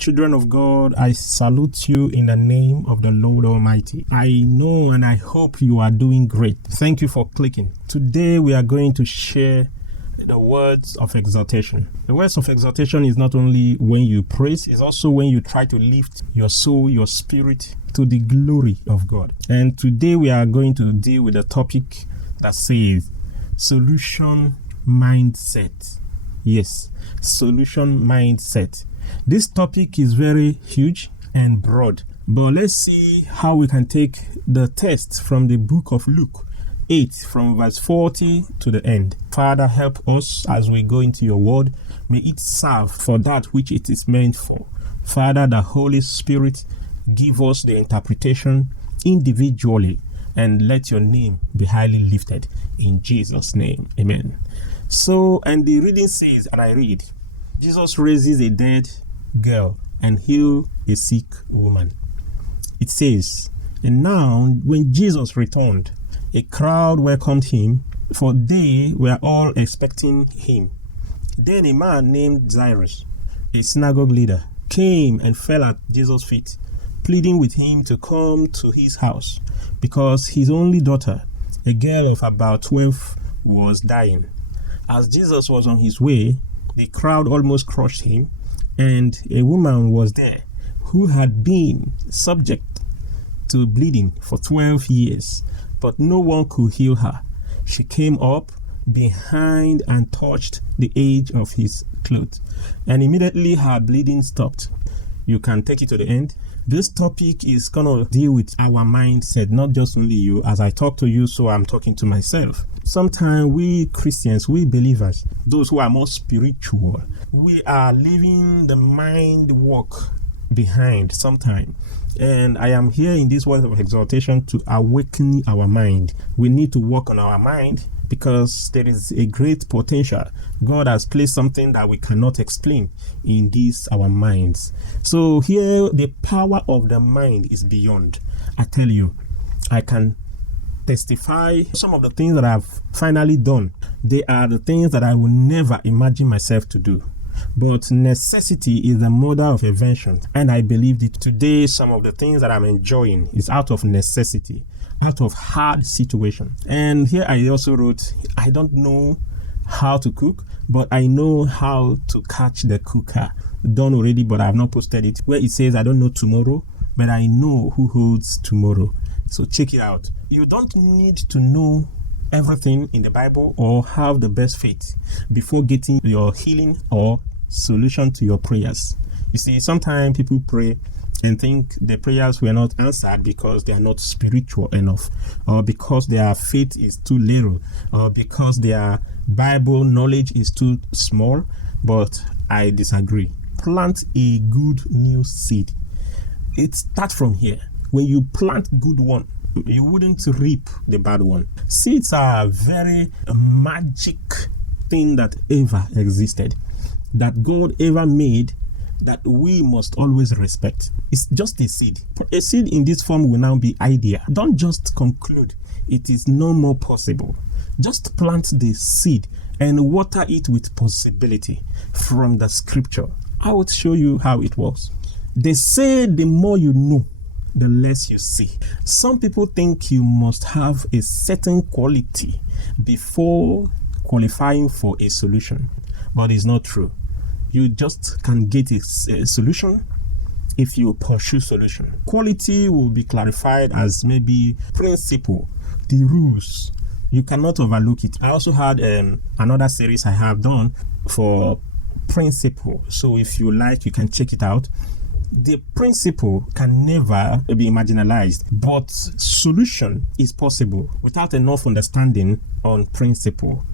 Children of God, I salute you in the name of the Lord Almighty. I know and I hope you are doing great. Thank you for clicking. Today we are going to share the words of exaltation. The words of exaltation is not only when you praise, it's also when you try to lift your soul, your spirit to the glory of God. And today we are going to deal with a topic that says solution mindset. Yes, solution mindset. This topic is very huge and broad, but let's see how we can take the text from the book of Luke 8 from verse 40 to the end. Father, help us as we go into your word. May it serve for that which it is meant for. Father, the Holy Spirit, give us the interpretation individually and let your name be highly lifted in Jesus' name. Amen. So, and the reading says, and I read, Jesus raises a dead girl and heals a sick woman. It says, and now when Jesus returned, a crowd welcomed him, for they were all expecting him. Then a man named Jairus, a synagogue leader, came and fell at Jesus' feet, pleading with him to come to his house, because his only daughter, a girl of about 12, was dying. As Jesus was on his way, the crowd almost crushed him, and a woman was there who had been subject to bleeding for 12 years, but no one could heal her. She came up behind and touched the edge of his clothes, and immediately her bleeding stopped. You can take it to the end. This topic is going to deal with our mindset, not just only you. As I talk to you, so I'm talking to myself. Sometimes we Christians, we believers, those who are more spiritual, we are leaving the mind work behind sometimes. And I am here in this word of exaltation to awaken our mind. We need to work on our mind because there is a great potential. God has placed something that we cannot explain in these our minds. So here the power of the mind is beyond. I tell you, I can testify some of the things that I've finally done. They are the things that I will never imagine myself to do. But necessity is the mother of invention. And I believe that today some of the things that I'm enjoying is out of necessity, out of hard situation. And here I also wrote, I don't know how to cook, but I know how to catch the cooker. Done already, but I have not posted it. Where it says, I don't know tomorrow, but I know who holds tomorrow. So check it out. You don't need to know everything in the Bible or have the best faith before getting your healing or solution to your prayers. You see, sometimes people pray and think the prayers were not answered because they are not spiritual enough, or because their faith is too little, or because their Bible knowledge is too small. But I disagree. Plant a good new seed. It starts from here. When you plant good one, you wouldn't reap the bad one. Seeds are a very magic thing that ever existed, that God ever made, that we must always respect. It's just a seed. A seed in this form will now be idea. Don't just conclude it is no more possible. Just plant the seed and water it with possibility from the scripture. I will show you how it works. They say the more you know, the less you see. Some people think you must have a certain quality before qualifying for a solution, but it's not true. You just can get a solution if you pursue solution. Quality will be clarified as maybe principle, the rules. You cannot overlook it. I also had another series I have done for principle. So if you like, you can check it out. The principle can never be marginalized, but solution is possible without enough understanding on principle.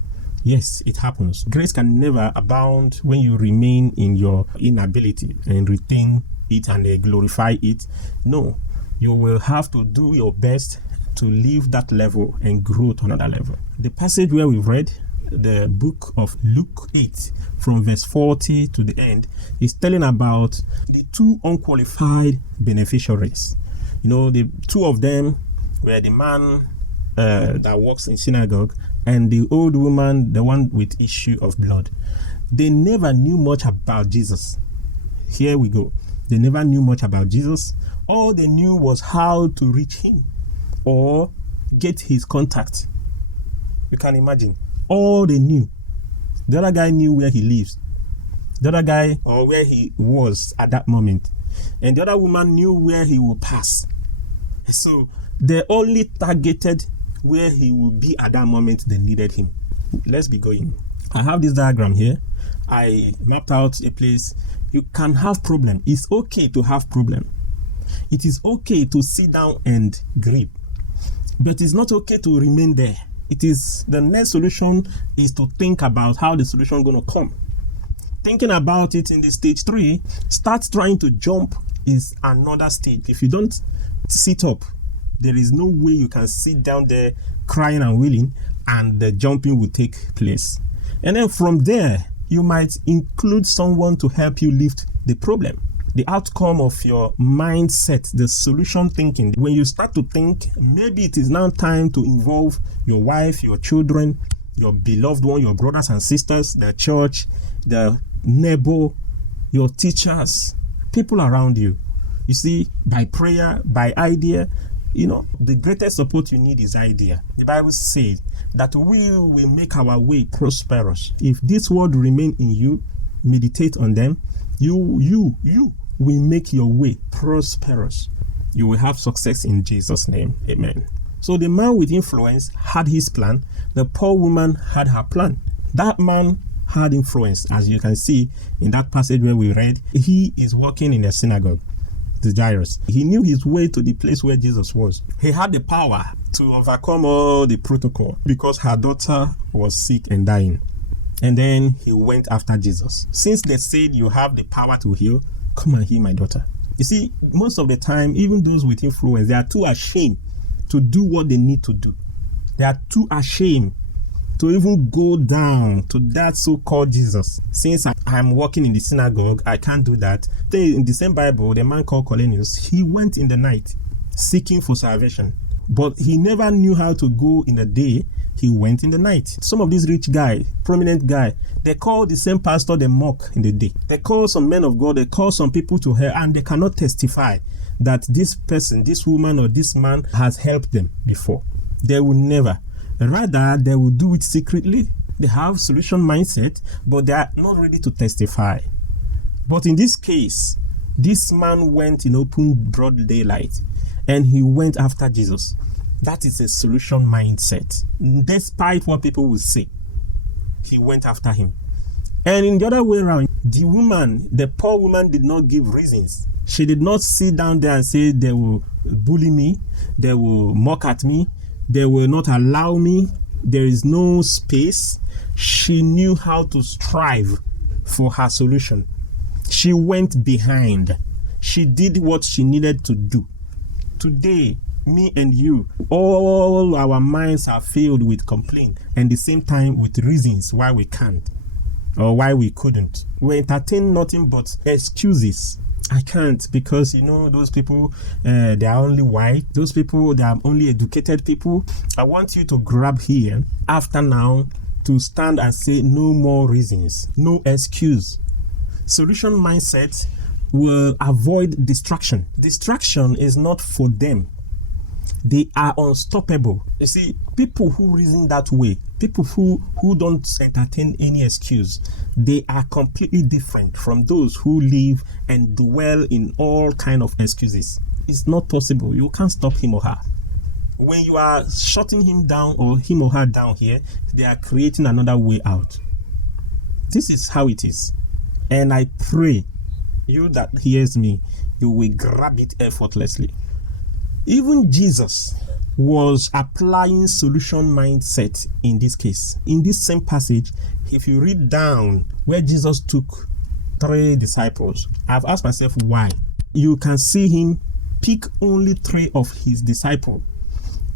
Yes, it happens. Grace can never abound when you remain in your inability and retain it and glorify it. No, you will have to do your best to leave that level and grow to another level. The passage where we've read, the book of Luke 8 from verse 40 to the end, is telling about the two unqualified beneficiaries. You know, the two of them were the man that works in synagogue and the old woman, the one with issue of blood. They never knew much about Jesus. Here we go. They never knew much about Jesus. All they knew was how to reach him or get his contact. You can imagine. All they knew. The other guy knew where he lives. The other guy, or where he was at that moment. And the other woman knew where he would pass. So they only targeted where he would be at that moment they needed him. Let's be going. I have this diagram here. I mapped out a place. You can have problem. It's okay to have problem. It is okay to sit down and grieve. But it's not okay to remain there. It is the next solution is to think about how the solution is going to come. Thinking about it in the stage 3, start trying to jump is another stage. If you don't sit up, there is no way you can sit down there crying and wailing and the jumping will take place. And then from there, you might include someone to help you lift the problem. The outcome of your mindset, the solution thinking. When you start to think, maybe it is now time to involve your wife, your children, your beloved one, your brothers and sisters, the church, the neighbor, your teachers, people around you. You see, by prayer, by idea, the greatest support you need is idea. The Bible says that we will make our way prosperous. If this word remain in you, meditate on them, you will make your way prosperous. You will have success in Jesus' name. Amen. So the man with influence had his plan. The poor woman had her plan. That man had influence, as you can see in that passage where we read. He is working in a synagogue. The Jairus. He knew his way to the place where Jesus was. He had the power to overcome all the protocol because her daughter was sick and dying. And then he went after Jesus. Since they said you have the power to heal, come and heal my daughter. You see, most of the time, even those with influence, they are too ashamed to do what they need to do. They are too ashamed to even go down to that so-called Jesus. Since I'm working in the synagogue, I can't do that. In the same Bible, the man called Cornelius, he went in the night seeking for salvation. But he never knew how to go in the day. He went in the night. Some of these rich guys, prominent guys, they call the same pastor, they mock in the day. They call some men of God, they call some people to her, and they cannot testify that this person, this woman or this man has helped them before. They will never. Rather, they will do it secretly. They have solution mindset, but they are not ready to testify. But in this case, this man went in open broad daylight and he went after Jesus. That is a solution mindset. Despite what people will say, he went after him. And in the other way around, the poor woman did not give reasons. She did not sit down there and say, they will bully me, they will mock at me, they will not allow me, there is no space. She knew how to strive for her solution. She went behind. She did what she needed to do. Today, me and you, all our minds are filled with complaint and at the same time with reasons why we can't or why we couldn't. We entertain nothing but excuses. I can't because, those people, they are only white. Those people, they are only educated people. I want you to grab here, after now, to stand and say no more reasons, no excuse. Solution mindset will avoid distraction. Distraction is not for them. They are unstoppable. You see, people who reason that way, people who don't entertain any excuse, they are completely different from those who live and dwell in all kind of excuses. It's not possible. You can't stop him or her. When you are shutting him down or him or her down here, they are creating another way out. This is how it is. And I pray you that hears me, you will grab it effortlessly. Even Jesus was applying solution mindset in this case. In this same passage, if you read down where Jesus took 3 disciples, I've asked myself why. You can see him pick only 3 of his disciples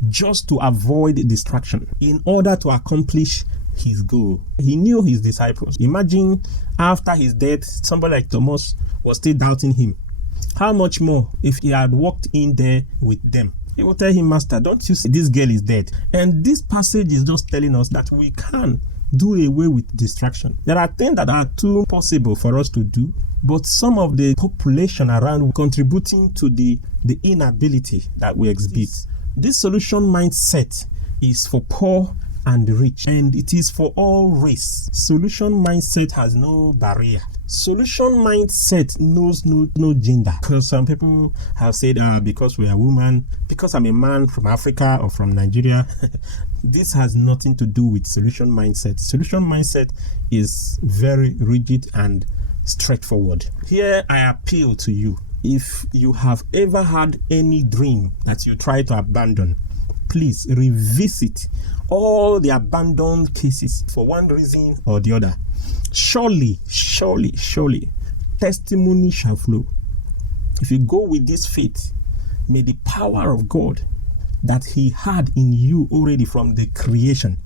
just to avoid distraction in order to accomplish his goal. He knew his disciples. Imagine after his death, somebody like Thomas was still doubting him. How much more if he had walked in there with them? He will tell him, Master, don't you see this girl is dead? And this passage is just telling us that we can do away with distraction. There are things that are too possible for us to do, but some of the population around contributing to the inability that we exhibit. This solution mindset is for poor and rich, and it is for all race. Solution mindset has no barrier. Solution mindset knows no gender. Because some people have said, because we are women, because I'm a man from Africa or from Nigeria. This has nothing to do with solution mindset. Solution mindset is very rigid and straightforward. Here I appeal to you. If you have ever had any dream that you try to abandon, please revisit all the abandoned cases for one reason or the other. Surely, testimony shall flow. If you go with this faith, may the power of God that He had in you already from the creation,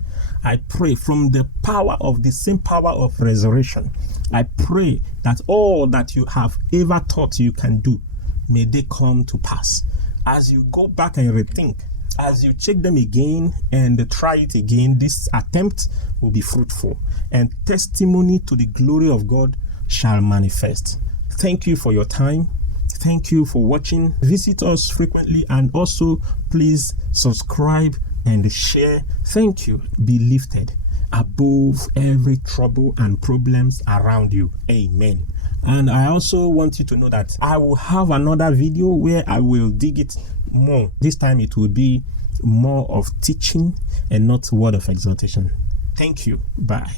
I pray from the power of the same power of resurrection, I pray that all that you have ever thought you can do, may they come to pass. As you go back and rethink, as you check them again and try it again, this attempt will be fruitful, and testimony to the glory of God shall manifest. Thank you for your time. Thank you for watching. Visit us frequently, and also please subscribe and share. Thank you. Be lifted above every trouble and problems around you. Amen. And I also want you to know that I will have another video where I will dig it more. This time it will be more of teaching and not word of exhortation. Thank you. Bye.